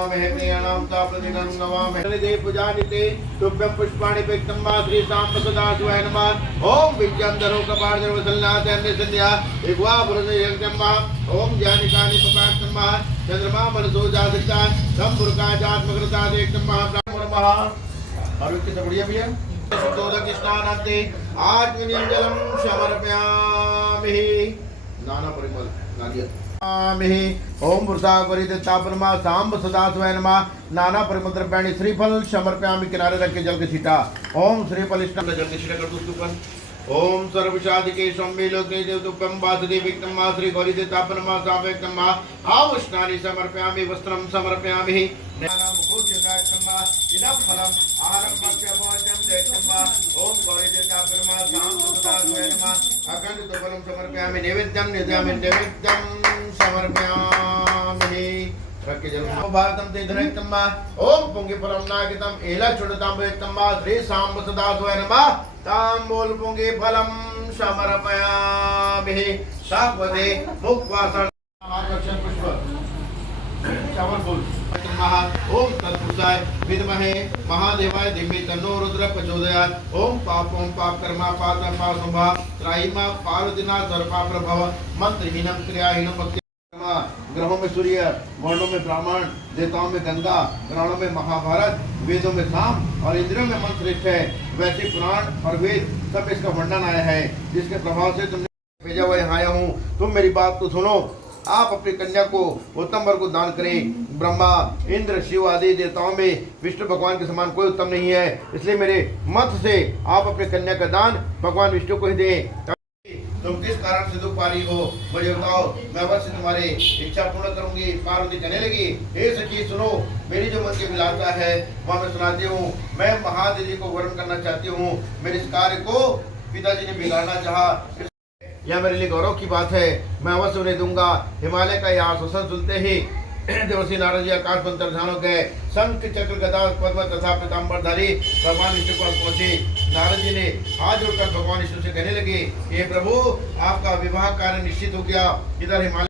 नमामहे प्रियाणां ताप्रतिगं नमामहे दे पूजानिते तुभ्यं पुष्पाणि पेक्तम्मा श्री शाम सदा शिवाय नमः ओम विद्यं धरो कपार्जन वसलनाथ अन्य संध्या एकवा पुरुषयज्ञम्मा ओम ज्ञानिकानि पपाक्तम्मा चंद्रमा मनसो जातका संपुरका जातमकृता देक्तम्मा ब्रह्म नमः। और कितना बढ़िया भैया शुद्धोदक स्नानान्ते आत्मनिं जलं समर्पयामि नाना परिमल नारियल ओम वृषा परितापनमा सांब सदा शिवाय नमः नाना परिमल द्रव्याणि श्रीफल समर्पयामि किनारे रख के जल के छीटा ओम श्रीफल स्नान जल के छीटा कर दो ऊपर ओम सर्वशाधिके सम्मे लोके देवतुभ्यं वासुदेविक्तम्मा श्री गौरी देवतापनमा साम्यक्तम्मा आमुष्णानि समर्पयामि वस्त्रं समर्पयामि नाना मुखोज्जनाक्तम्मा इदं फलम् आहारं भक्ष्य भोजनं दैत्यम्मा ओम गौरी देवतापनमा साम्ब सदा शिवाय नमः अखंड फलं समर्पयामि नैवेद्यं निधामि नैवेद्यं समर्पयामि रख के जल भारतम ते धनक्तम्मा ओम पुंगे फलं नागितम एला चुडतां वेक्तम्मा श्री सांब सदा शिवाय नमः तांबूल पुंगे फलम समर्पयामि सावदे मुखवासन आकर्षण पुष्प चावल फूल ओम तत्पुरुषाय विद्महे महादेवाय धीमहि तन्नो रुद्र प्रचोदयात् ओम पाप कर्मा पाप पाशुभा त्राहिमा पार्वतीना सर्पा प्रभव मंत्रहीनम क्रियाहीनम भक्ति ग्रहों में सूर्य वर्णों में ब्राह्मण देवताओं में गंगा पुराणों में महाभारत वेदों में साम और इंद्रियों में मन श्रेष्ठ है वैसे पुराण और वेद सब इसका वर्णन आया है जिसके प्रभाव से तुमने भेजा हुआ यहाँ आया हूँ। तुम मेरी बात को सुनो। आप अपनी कन्या को उत्तम वर को दान करें। ब्रह्मा इंद्र शिव आदि देवताओं में विष्णु भगवान के समान कोई उत्तम नहीं है, इसलिए मेरे मत से आप अपनी कन्या का दान भगवान विष्णु को ही दें। तुम किस कारण से दुख पा रही हो मुझे बताओ, मैं अवश्य तुम्हारी इच्छा पूर्ण करूंगी। पार्वती कहने लगी, हे सखी सुनो, मेरी जो मन की विलासता है वह मैं सुनाती हूँ। मैं महादेव जी को वर्ण करना चाहती हूँ। मेरे इस कार्य को पिताजी ने बिगाड़ना चाहा, यह मेरे लिए गौरव की बात है। मैं अवश्य उन्हें दूंगा। हिमालय का यह आश्वासन सुनते ही देवर्षि नारद जी आकाश में अंतर्धान हो गए। शंख चक्र गदा पद्म तथा पीताम्बरधारी भगवान विष्णु के पास पहुंचे। नारद जी ने हाथ जोड़कर भगवान विष्णु से कहने लगे, हे प्रभु, आपका विवाह कार्य निश्चित हो गया। इधर हिमालय